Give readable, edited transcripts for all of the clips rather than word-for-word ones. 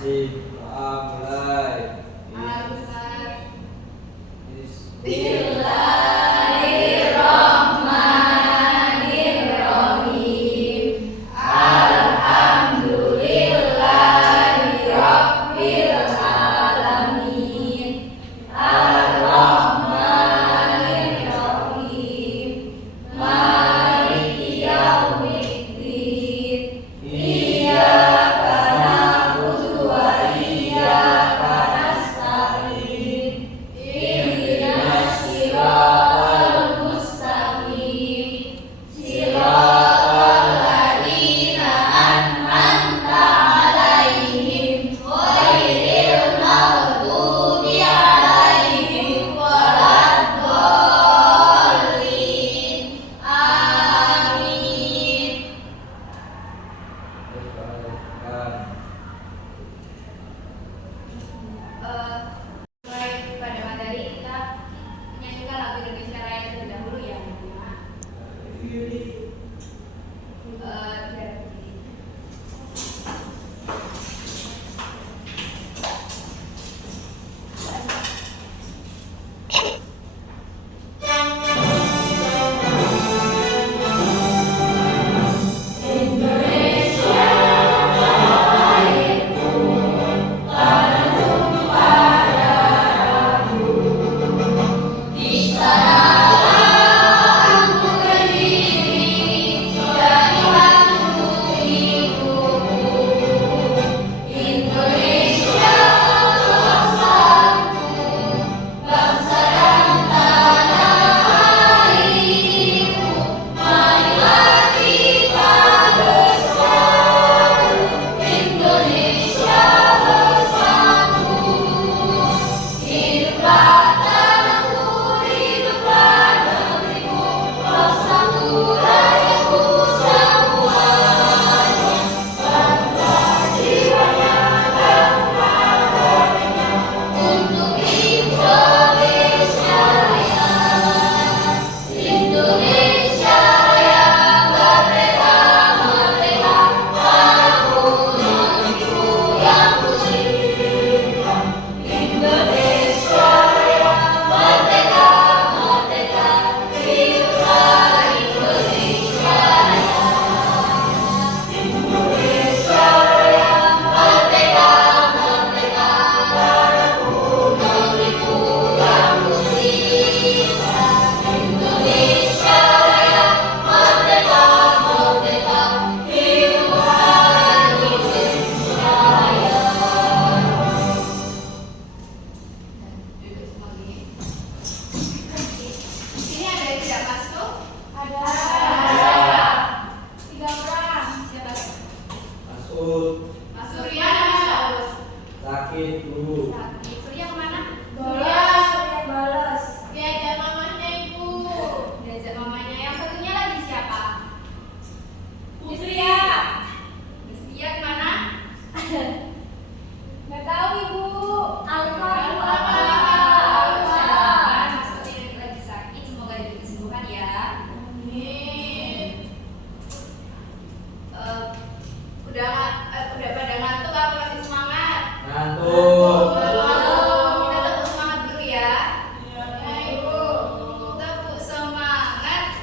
Rajin, mulai. Bismillahirrahmanirrahim. Alhamdulillahirabbil alamin. Arrahmanirrahim. Maliki yaumiddin. Iyyaka na'budu wa iyyaka nasta'in. Ihdinas siratal mustaqim. Siratal ladzina an'amta 'alaihim ghairil maghdubi 'alaihim waladdallin. Amin. Mulai pada materi kita menyanyikan lagu Indonesia Raya terlebih dahulu ya. Di sanalah aku berdiri dan waktu ibuku. Indonesia bangsaku, bangsa dan tanah airku. Marilah kita bersatu, Indonesia bersatu. Hiduplah tanahku, hiduplah negeriku, bangsaku, rakyatku semuanya. Bangga jiwanya dan harganya untuk Indonesia Raya. Indonesia Raya merdeka, merdeka, tanahku, negeriku yang kucinta. Indonesia Raya merdeka, merdeka, hiduplah Indonesia Raya. Indonesia Raya merdeka, merdeka, tanahku, negeriku yang kucinta. Indonesia Raya merdeka, merdeka, hiduplah Indonesia Raya. Duduk semua gini. Sini ada yang tidak masuk? Ada. Tiga orang. Siapa? Masuk, Mas Surya dan Mas Paulus. sakit dulu. Sakit. Surya kemana? Surya balas. Diajak mamanya ibu. Diajak mamanya. Yang satunya lagi siapa? Surya. Surya kemana? Nggak tahu ibu. Alfa. Mas Surya lagi sakit. Semoga diberi kesembuhan ya. Amin. Udah pada ngantuk apa masih semangat? Ngantuk. Kita tepuk semangat dulu ya. Ya, ibu. Tepuk semangat.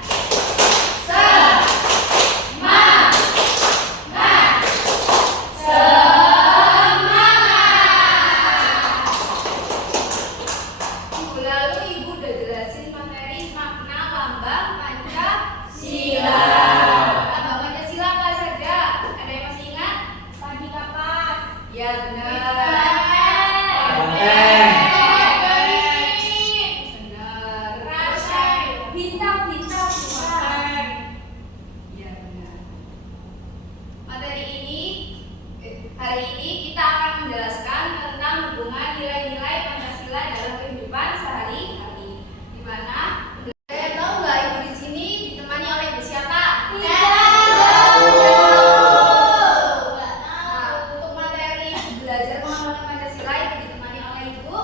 Minggu lalu ibu udah jelasin materi makna lambang Pancasila. Lambang Pancasila apa saja? Ada yang masih ingat? Pagi kapas. Ya benar. Banteng. Benar. Bintang-bintang. Ya benar. Hari ini kita akan menjelaskan tentang hubungan nilai-nilai Pancasila dalam kehidupan sehari-hari. Di mana saya tahu nggak ibu di sini ditemani oleh ibu siapa? Nah, untuk materi belajar mengenal Pancasila ibu ditemani oleh ibu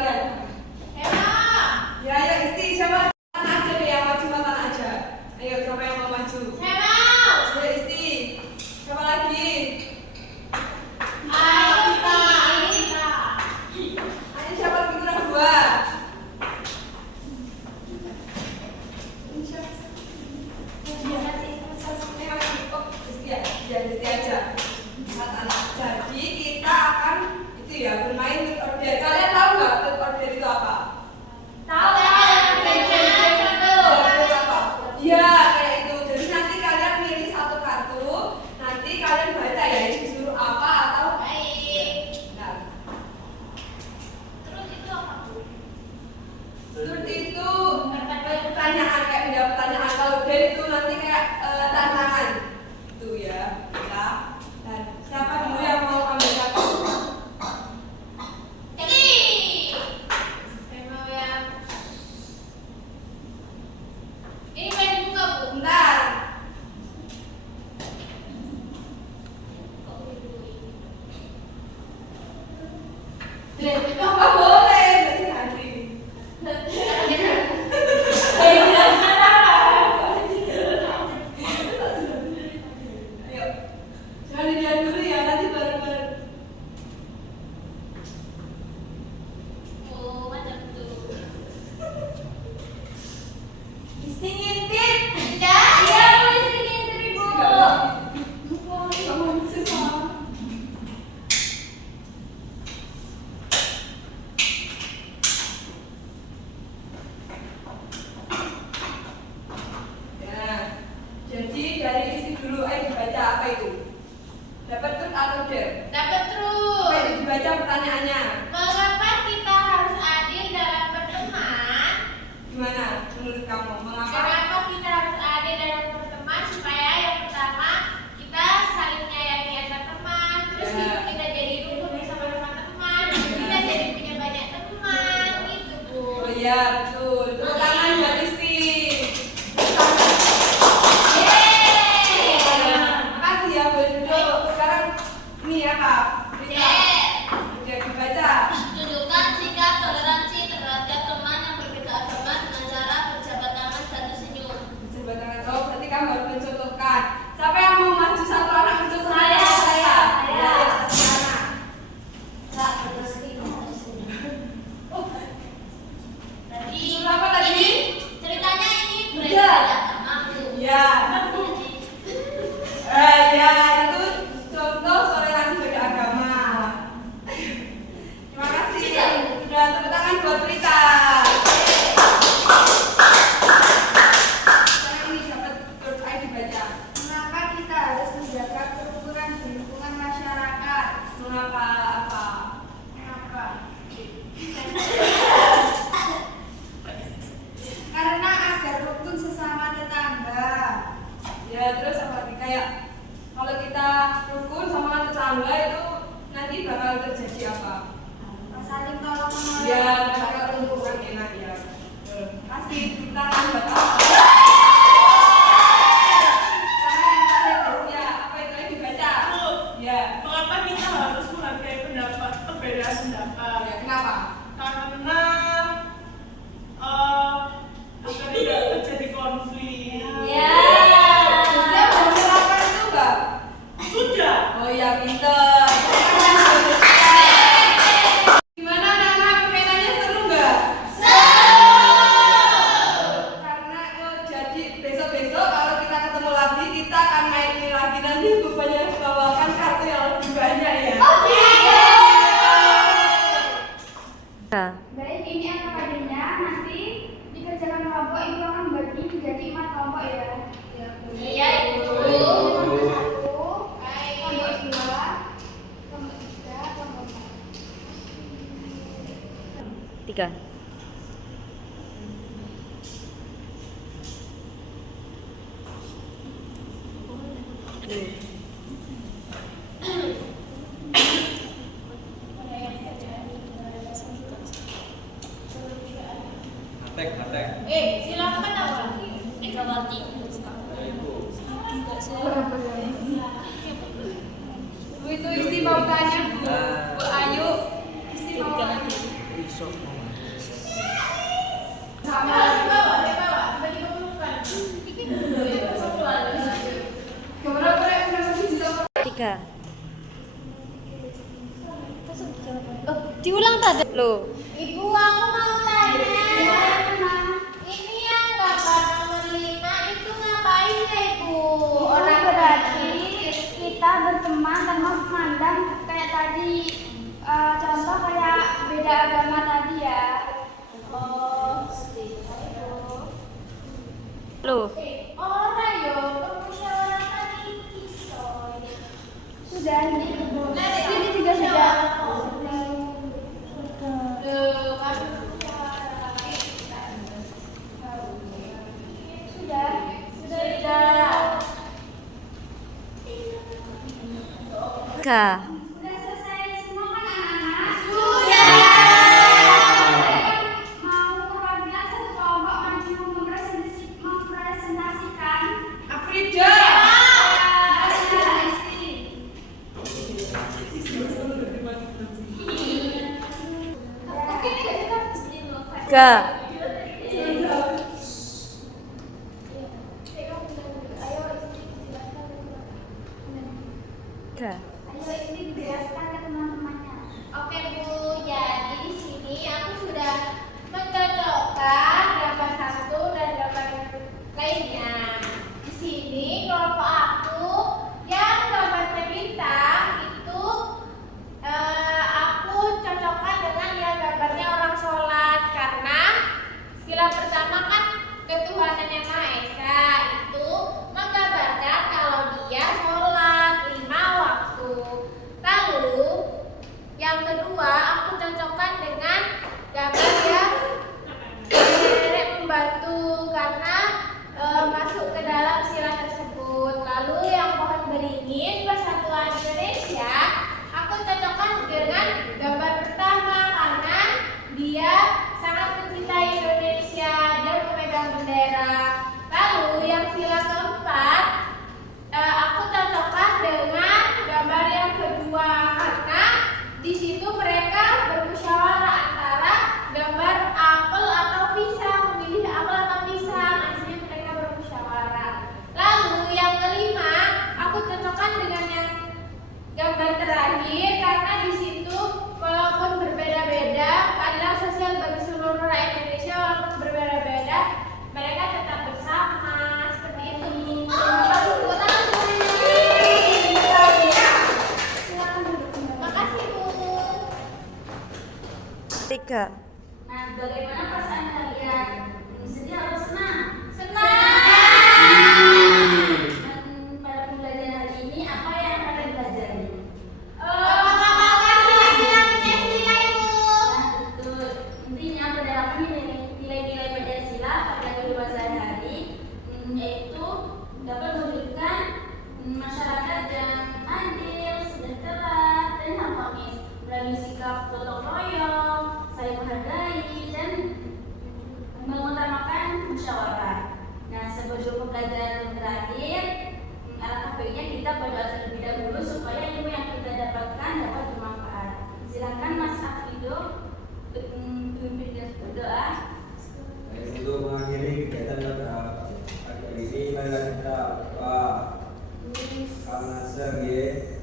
kalian? Hema. Ya, ayo Isti, siapa tangan aja deh yang maju tangan aja. Ayo, siapa yang mau maju? Hema. Ayo Isti. Siapa lagi? Ayo kita. Ayo siapa lagi kurang dua? Ini siapa? Oh, Isti ya, Isti aja. Anak-anak. Jadi kita akan itu ya bermain with order. Kalian tahu nggak with order itu apa? Tahu. Iya, kayak itu. Jadi nanti kalian pilih satu kartu, nanti kalian baca ya ini disuruh apa atau Baik. nah. Terus itu apa tuh? Terus itu pertanyaan kayak beda pertanyaan. Kalau beda itu nanti kayak tantangan. Itu ya. Ya. Dan siapa dulu yang mau ambil kartu? Ini. Hema yang. Ini main dibuka, Bu. Bentar. Nggak boleh, berarti ganti. Ayo. Jangan dilihat dulu ya, nanti bareng-bareng. Oh, macam itu. Isti ngintip. Tidak. Iya, boleh sedikit Ibu. Ya, jadi dari isi dulu, ayo dibaca apa itu? Dapat truk atau der? Dapat terus. Apa itu dibaca pertanyaannya? Mengapa kita harus adil dalam berteman? Gimana menurut kamu? Mengapa? Kenapa kita harus adil dalam berteman? Supaya yang pertama kita saling menyayangi antar teman. Terus Ya. kita jadi rukun bersama teman-teman. Kita jadi punya banyak teman. Gitu, Bu. Oh iya, betul. Tepuk tangan buat Isti. Yeay. Makasih ya, Bendo. Sekarang ini apa? Rita. Yeay. Oke, dibaca. Tunjukkan sikap toleransi terhadap teman yang berbeda agama dengan cara berjabat tangan dan tersenyum. Coba tangan jawab, berarti kamu harus mencontohkan. Siapa yang mau maju satu anak mencontohkan? Saya. Ya, satu anak. Tadi Disuruh apa tadi? ini ceritanya ini Udah. berbeda agama, Bu. Ya. Jadi, Ya, itu contoh toleransi beda agama. Terima kasih. Sudah tepuk tangan buat Rita. Sekarang ini dapat terus ayo dibaca. Mengapa kita harus menjaga kerukunan di lingkungan masyarakat? Mengapa apa? Mengapa? Karena agar rukun sesama tetangga. Ya, terus apa lagi? Kayak kalau kita rukun sama tetangga itu nanti bakal terjadi apa? Saling tolong menolong. Ya, bakal lingkungan enak ya. Kasih tepuk tangan buat apa? Ya, apa itu yang dibaca? Ya. Mengapa kita harus menghargai perbedaan pendapat? Ya, kenapa? Karena agar tidak terjadi konflik. ya. Sudah mau menerapkan itu enggak? Sudah. Oh iya, pinter. Gimana anak-anak, permainannya seru nggak? Karena jadi besok-besok kalau kita ketemu lagi, kita akan main ini lagi. Nanti bebannya bawakan kartu yang lebih banyak ya. Baik, ini apa kadernya. Nanti dikerjakan kelompok, ibu akan membagi menjadi 4 kelompok ya. Iya, Ibu. Kelompok 1, Baik. kelompok 2, kelompok 3, kelompok 4. 3. Hatek. Silakan awal. Megawati. Ya, Ibu. Bu itu Isti mau tanya Bu Ayu. Isti mau tanya. Besok mau Loh, Ibu, aku mau tanya. Ini yang gambar nomor 5 itu ngapain ya Ibu? Orang berarti kita berteman tanpa memandang kayak tadi. Contoh kayak beda agama tadi ya. Oh, seperti itu. loh. Ora yo, permusyawaratan iki soy. Sudah ini juga sudah. Kak. Sudah selesai semua kan anak-anak? Mau perwakilan satu kelompok maju mempresentasikan Afrida. Kak. Kak. Ayo ini dijelaskan ke teman-temannya. Oke Bu, jadi di sini aku sudah mencocokkan gambar satu dan gambar lainnya. Di sini kelompok aku yang gambar bintang itu aku cocokkan dengan yang gambarnya orang sholat karena sila pertama kan ketuhanan yang Maha Esa itu menggambarkan kalau dia sholat 5 waktu. Lalu yang kedua aku cocokkan dengan gambar yang nenek membantu karena masuk ke dalam sila tersebut. Lalu yang pohon beringin Persatuan Indonesia aku cocokkan dengan gambar pertama karena dia sangat mencintai Indonesia, dia memegang bendera. Lalu yang sila keempat aku cocokkan dengan gambar yang kedua karena di situ mereka bermusyawarah antara gambar apel atau pisang, memilih apel atau pisang, akhirnya mereka bermusyawarah. Lalu yang kelima aku cocokkan dengan yang gambar terakhir karena di situ walaupun berbeda-beda keadilan sosial bagi seluruh rakyat Indonesia walaupun berbeda-beda mereka tetap bersama seperti itu. Makasih Bu. Tiga. Nah, bagaimana perasaan kalian? Sedih atau senang? Senang. Dan pada pembelajaran hari ini apa yang kalian pelajari? Mengamalkan sila-sila Pancasila Ibu. Nah, betul. Intinya penerapan nilai-nilai Pancasila pada kehidupan sehari-hari yaitu dapat mewujudkan masyarakat yang adil, sejahtera, dan harmonis melalui sikap gotong royong, saling menghargai, dan mengutamakan musyawarah. Nah, sebelum pembelajaran berakhir, alangkah baiknya kita berdoa terlebih dahulu supaya ilmu yang kita dapatkan dapat bermanfaat. Silakan Mas Afido pimpin berdoa. Untuk mengakhiri kegiatan pada hari ini, mari kita berdoa. Karena sebagai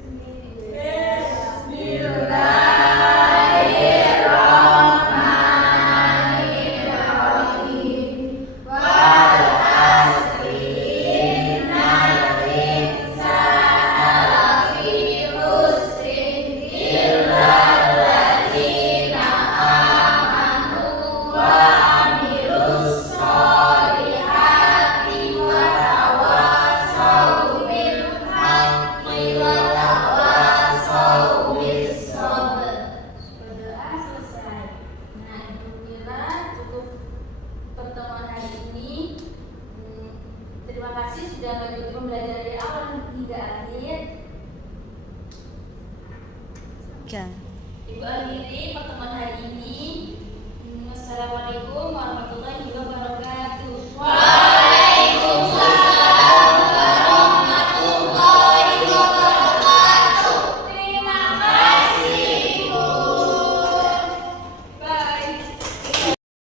Berdoa selesai. Nah, Ibu Mira cukup pertemuan hari ini. Terima kasih sudah mengikuti pembelajaran dari awal hingga akhir. Kak. Ibu akhiri pertemuan hari ini. Wassalamualaikum warahmatullahi